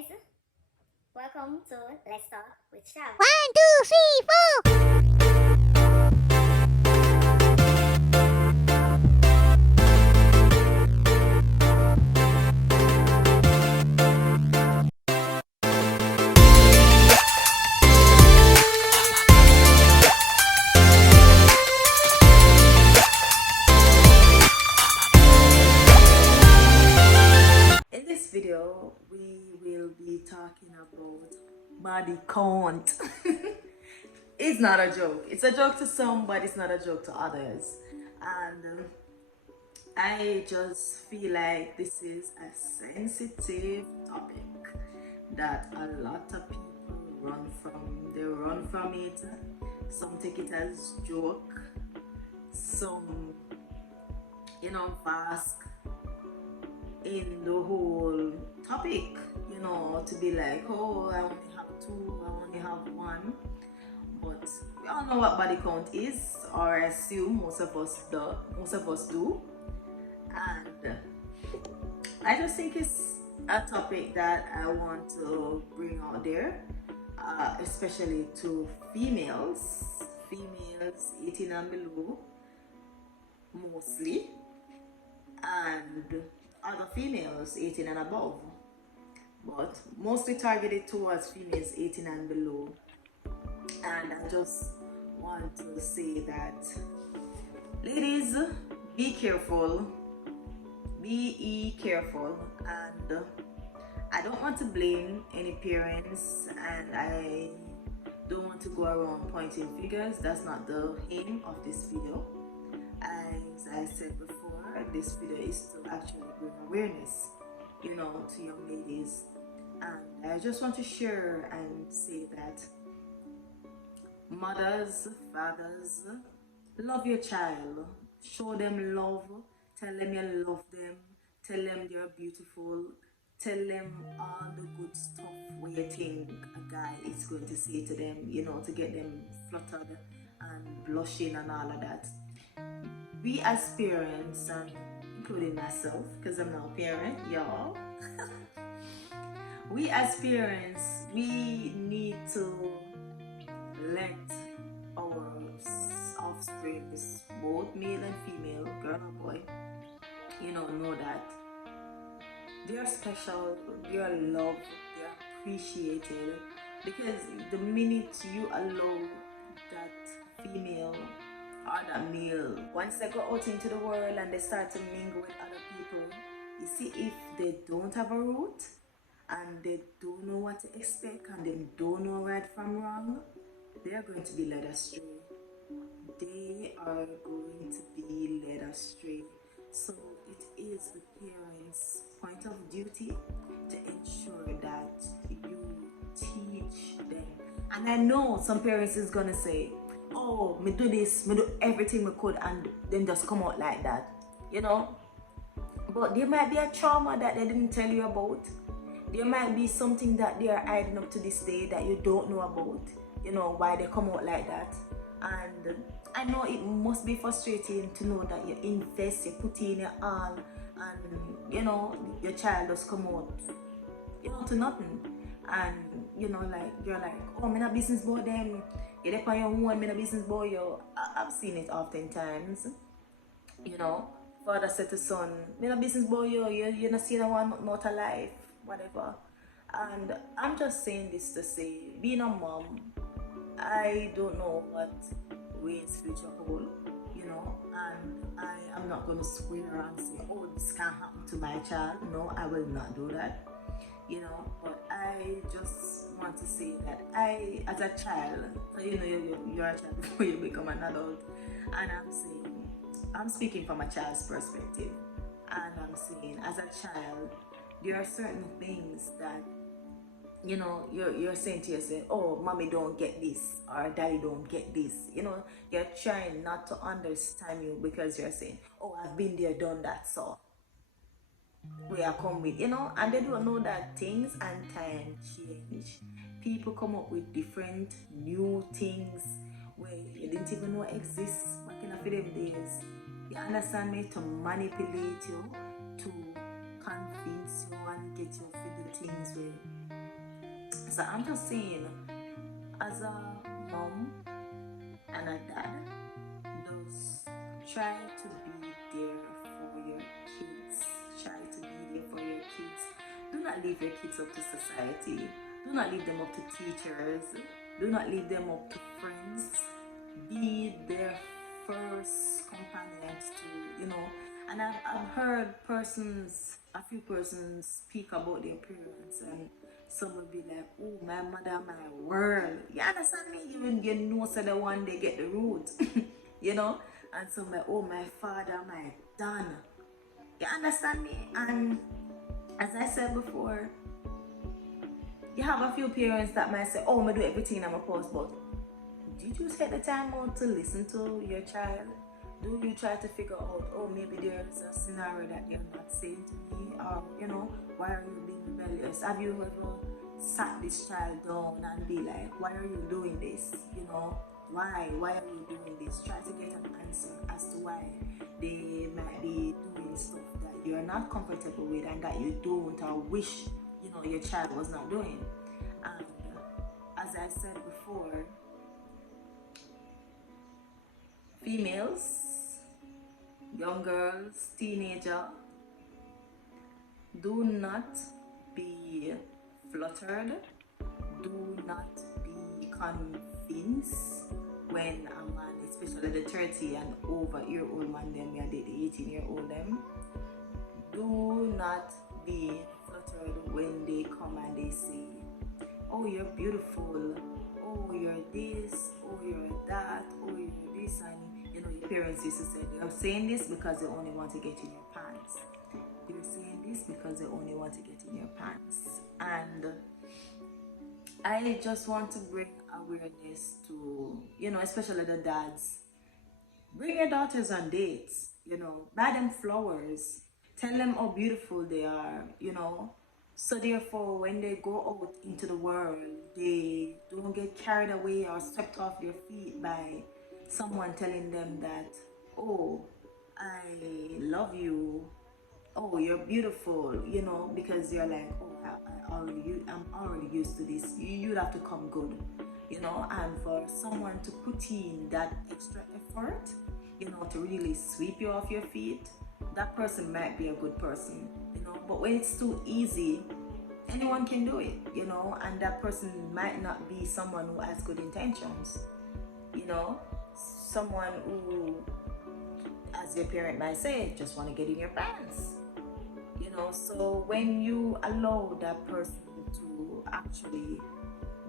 guys, welcome to Let's Talk with Shav. 1, 2, 3, 4. In this video, we will be talking about body count. It's not a joke. It's a joke to some, but it's not a joke to others. And I just feel like this is a sensitive topic that a lot of people run from. They run from it. Some take it as joke. Some, bask in the whole topic, to be like, oh, I only have two, I only have one. But we all know what body count is, or I assume most of us do. And I just think it's a topic that I want to bring out there, especially to females 18 and below mostly, and other females 18 and above, but mostly targeted towards females 18 and below. And I just want to say that, ladies, be careful, and I don't want to blame any parents, and I don't want to go around pointing fingers. That's not the aim of this video. As I said before, this video is to actually bring awareness, to young ladies. And I just want to share and say that mothers, fathers, love your child. Show them love. Tell them you love them. Tell them they're beautiful. Tell them all the good stuff where you think a guy is going to say to them, to get them fluttered and blushing and all of that. We as parents, and including myself, because I'm now a parent, y'all. We as parents, we need to let our offspring, both male and female, girl or boy, know that they are special, they are loved, they are appreciated. Because the minute you allow that female or that male, once they go out into the world and they start to mingle with other people, you see, if they don't have a root and they don't know what to expect and they don't know right from wrong, they are going to be led astray. They are going to be led astray. So it is the parents' point of duty to ensure that you teach them. And I know some parents is gonna say, oh, me do this, me do everything me could, and then just come out like that, But there might be a trauma that they didn't tell you about. There might be something that they are hiding up to this day that you don't know about, why they come out like that. And I know it must be frustrating to know that you invest, you put in your all, and your child just come out, to nothing. And you're like, oh, me not business boy them. You're there on your own, me not business boy you. I've seen it oftentimes. Father said to son, me not business boy you're not seeing one not alive, whatever. And I'm just saying this to say, being a mom, I don't know what ways future hold, and I am not going to swear and say, oh, this can't happen to my child. No, I will not do that, but I just want to say that I, as a child, so you're a child before you become an adult, and I'm speaking from a child's perspective, and I'm saying, as a child, there are certain things that you're saying to yourself, oh, mommy don't get this, or daddy don't get this. You're trying not to understand you because you're saying, oh, I've been there, done that, so where I come with, and they don't know that things and time change. People come up with different new things where you didn't even know exist back in the them days. You understand me? To manipulate you, to convince fix you and get you for the things where. So I'm just saying, as a mom and a dad, just try to be there for your kids. Try to be there for your kids. Do not leave your kids up to society. Do not leave them up to teachers. Do not leave them up to friends. Be their first companions to, and I've heard a few persons speak about their parents, and some will be like, oh, my mother, my world. You understand me? You know, so the one they get the root, and some like, oh, my father, my dad. You understand me? And as I said before, you have a few parents that might say, oh, I do everything I'm supposed, but did you take the time out to listen to your child? Do you try to figure out, oh, maybe there's a scenario that you're not saying to me, or, why are you being rebellious? Have you ever sat this child down and be like, why are you doing this? Why are you doing this? Try to get an answer as to why they might be doing stuff that you're not comfortable with and that you don't or wish, your child was not doing. And as I said before, females, young girls, teenager, do not be fluttered, do not be convinced when a man, especially the 30 and over year old man, them yeah, the 18-year-old them, do not be fluttered when they come and they say, oh, you're beautiful, oh, you're this, oh, you're that, oh, you're this, and your parents used to say, they're saying this because they only want to get in your pants. They're saying this because they only want to get in your pants. And I just want to bring awareness to, especially the dads. Bring your daughters on dates, buy them flowers, tell them how beautiful they are, So therefore, when they go out into the world, they don't get carried away or swept off their feet by someone telling them that, oh, I love you, oh, you're beautiful, because you're like, oh, I'm already used to this. You'd have to come good, and for someone to put in that extra effort, to really sweep you off your feet, that person might be a good person, but when it's too easy, anyone can do it, and that person might not be someone who has good intentions, someone who, as your parent might say, just want to get in your pants, so when you allow that person to actually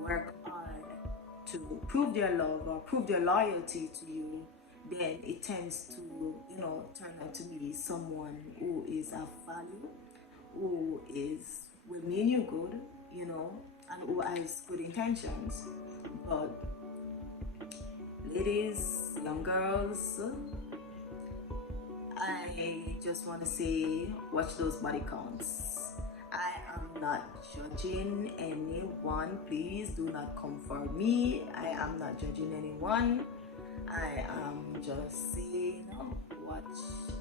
work hard to prove their love or prove their loyalty to you, then it tends to, turn out to be someone who is of value, who will mean you good, and who has good intentions. But ladies, young girls, I just want to say, watch those body counts. I am not judging anyone. Please do not come for me. I am not judging anyone. I am just saying, watch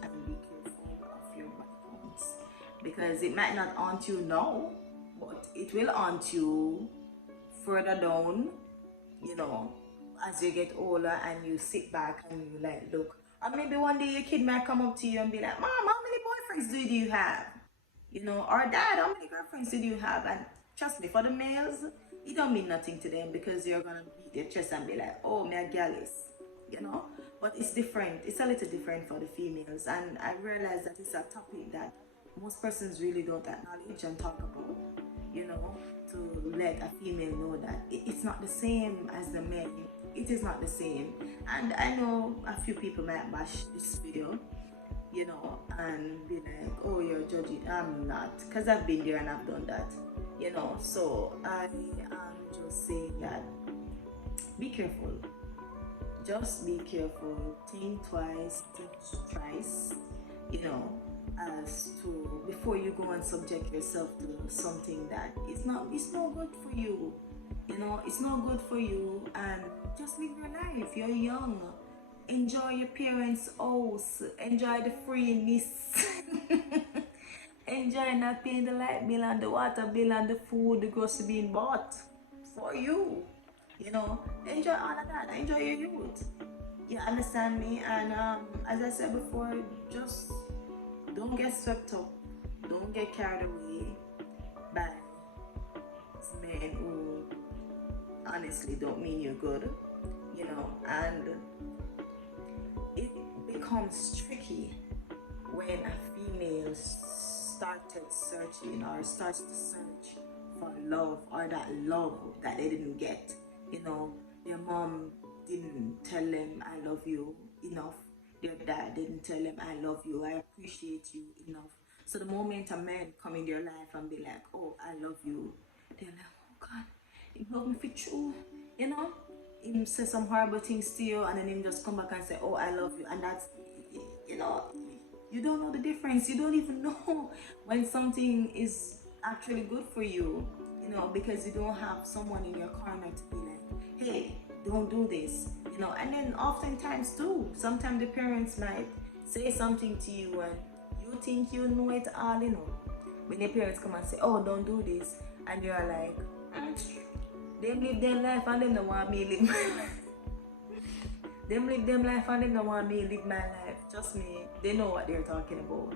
and be careful of your body counts, because it might not haunt you now, but it will haunt you further down, as you get older and you sit back and you like look. Or maybe one day your kid might come up to you and be like, Mom, how many boyfriends do you have? Or Dad, how many girlfriends do you have? And trust me, for the males, it don't mean nothing to them, because you're gonna beat their chest and be like, oh, my gal is, But it's different. It's a little different for the females, and I realize that it's a topic that most persons really don't acknowledge and talk about, to let a female know that it's not the same as the men. It is not the same. And I know a few people might bash this video, and be like, oh, you're judging. I'm not, because I've been there and I've done that, So I am just saying that be careful. Just be careful. Think twice, think thrice, as to before you go and subject yourself to something that it's no good for you. It's not good for you, and just live your life. You're young. Enjoy your parents' house. Enjoy the freeness. Enjoy not paying the light bill and the water bill and the food, the grocery being bought for you. You know, enjoy all of that. Enjoy your youth. You understand me? And as I said before, just don't get swept up. Don't get carried away by men who honestly don't mean you good. You know, and it becomes tricky when a female started searching or starts to search for love, or that love that they didn't get. You know, their mom didn't tell them I love you enough. Their dad didn't tell them I love you, I appreciate you enough. So the moment a man come in their life and be like, oh, I love you, they're like, oh God, he love me for true. You know, him say some horrible things to you and then him just come back and say, oh, I love you. And that's, you know, you don't know the difference. You don't even know when something is actually good for you, you know, because you don't have someone in your corner to be like, hey, don't do this, you know. And then oftentimes too, sometimes the parents might say something to you and you think you know it all, you know. When the parents come and say, oh, don't do this, and you're like, they live their life and they don't want me to live my life. Them live them life and they don't want me to live my life. Trust me, they know what they're talking about.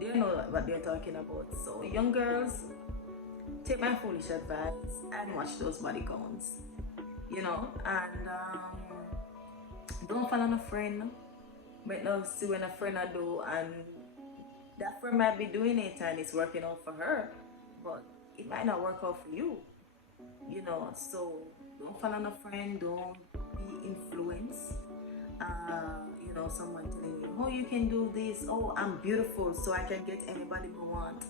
They know what they're talking about. So young girls, take my foolish advice and watch those body counts. You know, and don't fall on a friend. But now see when a friend I do and that friend might be doing it and it's working out for her, but it might not work out for you. You know, so don't fall on a friend, don't be influenced. You know, someone telling you, oh, you can do this, oh, I'm beautiful, so I can get anybody I want.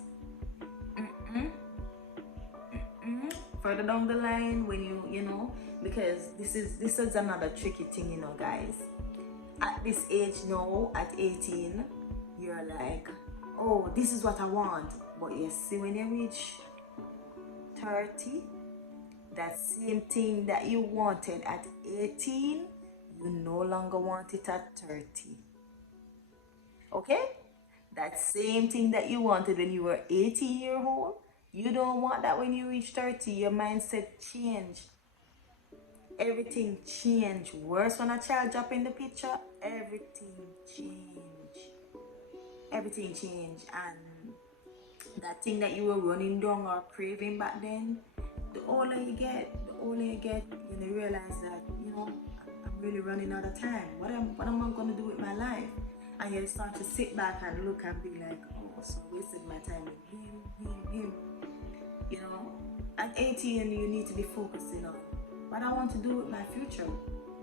Further down the line, when you know, because this is another tricky thing, you know, guys. At this age now, at 18, you're like, oh, this is what I want. But you see, when you reach 30, that same thing that you wanted at 18, you no longer want it at 30. Okay? That same thing that you wanted when you were 18 years old, you don't want that when you reach 30. Your mindset change. Everything change. Worse when a child drop in the picture, everything change. Everything change. And that thing that you were running down or craving back then, the older you get, you realize that, you know, I'm really running out of time. What am I going to do with my life? And you start to sit back and look and be like, oh, so I wasted my time with him. You know, at 18, you need to be focusing on what I want to do with my future.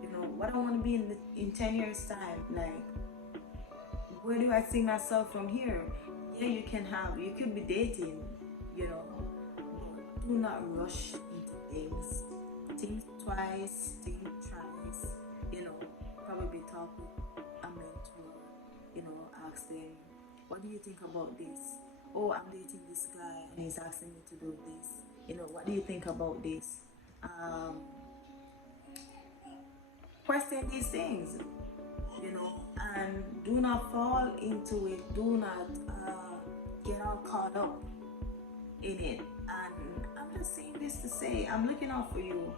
You know, what I want to be in 10 years' time. Like, where do I see myself from here? Yeah, you could be dating, you know, but do not rush into things. Think twice, think thrice, you know, probably talk with a mentor, you know, ask them, what do you think about this? Oh, I'm dating this guy and he's asking me to do this. You know, what do you think about this? Question these things, you know, and do not fall into it. Do not get all caught up in it. And I'm just saying this to say, I'm looking out for you.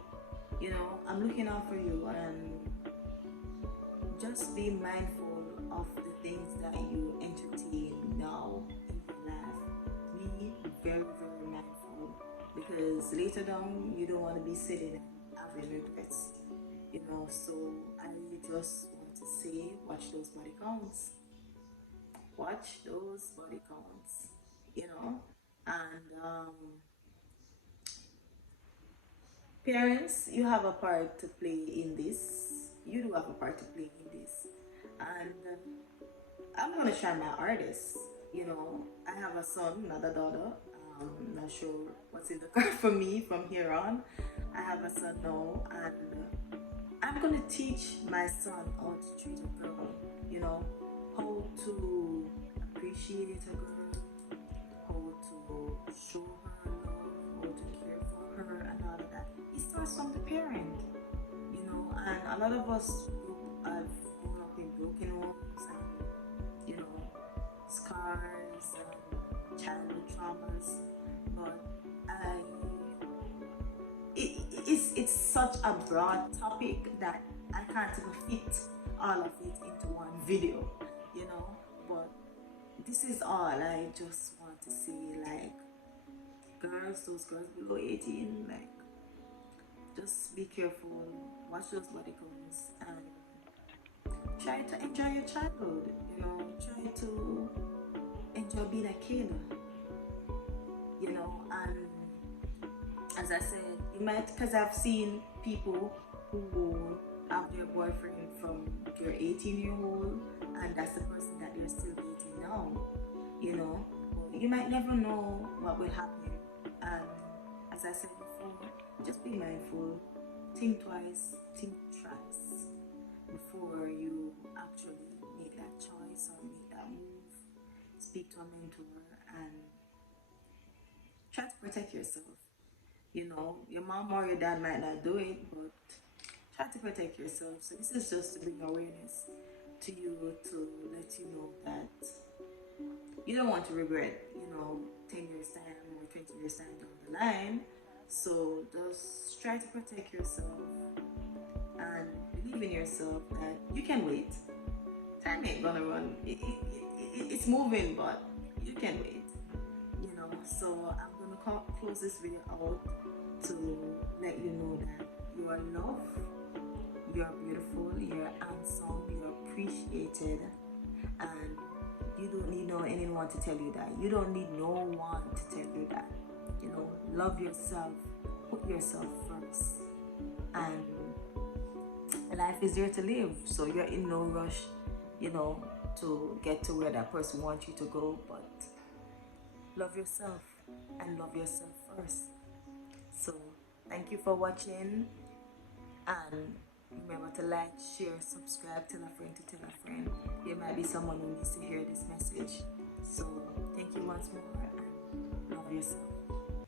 You know, I'm looking out for you, and just be mindful of the things that you entertain now in your life. Be very, very mindful, because later down you don't want to be sitting and having regrets. You know, so I just want to say, watch those body counts. Watch those body counts. You know, and parents, you have a part to play in this. You do have a part to play in this, and I'm gonna try my hardest. You know, I have a son, not a daughter. Not sure what's in the card for me from here on. I have a son now, and I'm gonna teach my son how to treat a girl. You know, how to appreciate a girl, how to show her love, how to care for her, and all of that. It starts from the parent, you know. And a lot of us have grown up in broken homes, and you know, scars, and childhood traumas, but it's such a broad topic that I can't even fit all of it into one video, you know. But this is all I just want to say, like, girls, those girls below 18, like, just be careful, watch those bodyguards, and try to enjoy your childhood, you know, try to enjoy being a kid, you know. And as I said, you might, because I've seen people who will have their boyfriend from their 18-year-old, and that's the person that they're still dating now, you know. You might never know what will happen, and as I said before, just be mindful, think twice, think thrice before you actually make that choice or make that move. Speak to a mentor and try to protect yourself. You know, your mom or your dad might not do it, but try to protect yourself. So this is just to bring awareness to you, to let you know that you don't want to regret, you know, 10 years time or 20 years time down the line. So just try to protect yourself and believe in yourself that you can wait. Time ain't gonna run. It's moving, but you can wait, you know. So I'm gonna close this video out to let you know that you are loved, you are beautiful, you're handsome, you're appreciated, and you don't need anyone to tell you that. You don't need no one to tell you that. You know, love yourself, put yourself first, and life is there to live. So you're in no rush, you know, to get to where that person wants you to go. But love yourself and love yourself first. So thank you for watching, and remember to like, share, subscribe, tell a friend to tell a friend. There might be someone who needs to hear this message. So thank you once more, and love yourself.